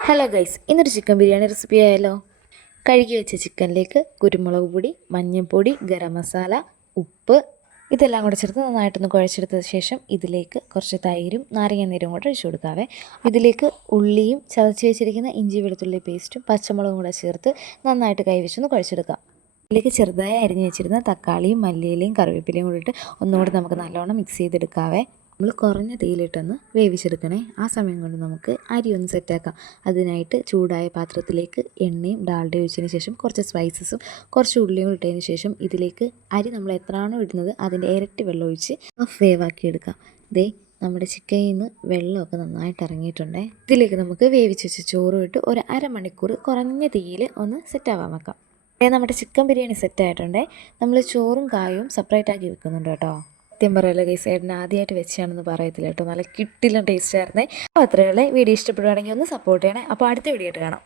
Hello guys, ഇന്നൊരു chicken biryani recipe ആയാലോ. കഴുകി വെച്ച ചിക്കനിലേക്ക് കുരുമുളക് പൊടി, മഞ്ഞൾപ്പൊടി, ഗരം മസാല, ഉപ്പ് ഇതെല്ലാം കൂടെ ചേർത്ത് നന്നായിട്ടൊന്ന് കുഴച്ചെടുത്ത ശേഷം ഇതിലേക്ക് കുറച്ച് തൈരും നാരങ്ങ നീരും കൂടെ ഒഴിച്ചു കൊടുക്കാവേ. ഇതിലേക്ക് ഉള്ളിയും ചതച്ച് വെച്ചിരിക്കുന്ന ഇഞ്ചി വെളുത്തുള്ളി പേസ്റ്റും പച്ചമുളകും കൂടെ ചേർത്ത് നന്നായിട്ട് കൈവച്ചൊന്ന് കുഴച്ചെടുക്കാം. ഇതിലേക്ക് ചെറുതായി അരിഞ്ഞ് വെച്ചിരുന്ന തക്കാളിയും മല്ലിയിലയും കറിവേപ്പിലയും കൂടിയിട്ട് ഒന്നുകൂടി നമുക്ക് നല്ലോണം മിക്സ് ചെയ്തെടുക്കാവേ. നമ്മൾ കുറഞ്ഞ തീയിലിട്ടൊന്ന് വേവിച്ചെടുക്കണേ. ആ സമയം കൊണ്ട് നമുക്ക് അരി ഒന്ന് സെറ്റാക്കാം. അതിനായിട്ട് ചൂടായ പാത്രത്തിലേക്ക് എണ്ണയും ഡാൽഡയും ഒഴിച്ചതിന് ശേഷം കുറച്ച് സ്പൈസസും കുറച്ച് ഉള്ളിയും ഇട്ടതിന് ശേഷം ഇതിലേക്ക് അരി നമ്മൾ എത്രയാണോ ഇടുന്നത് അതിൻ്റെ ഇരട്ടി വെള്ളം ഒഴിച്ച് വേവാക്കി എടുക്കാം. ദേ നമ്മുടെ ചിക്കനിൽ നിന്ന് വെള്ളമൊക്കെ നന്നായിട്ട് ഇറങ്ങിയിട്ടുണ്ടേ. ഇതിലേക്ക് നമുക്ക് വേവിച്ച് വെച്ച് ചോറും ഇട്ട് ഒരു അരമണിക്കൂർ കുറഞ്ഞ തീയിൽ ഒന്ന് സെറ്റാവാൻ വെക്കാം. നമ്മുടെ ചിക്കൻ ബിരിയാണി സെറ്റായിട്ടുണ്ടേ. നമ്മൾ ചോറും കായും സെപ്പറേറ്റ് ആക്കി വെക്കുന്നുണ്ട് കേട്ടോ. സത്യം പറയല്ലോ ഗൈസ്, ഏട്ടൻ ആദ്യമായിട്ട് വെച്ചാണെന്ന് പറയത്തില്ല കേട്ടോ. നല്ല കിട്ടില്ല ടേസ്റ്റ് ആയിരുന്നേ. അപ്പോൾ അത്രയുള്ള വീഡിയോ ഇഷ്ടപ്പെടുവാണെങ്കിൽ ഒന്ന് സപ്പോർട്ട് ചെയ്യണേ. അപ്പോൾ അടുത്ത വീഡിയോ ആയിട്ട് കാണാം.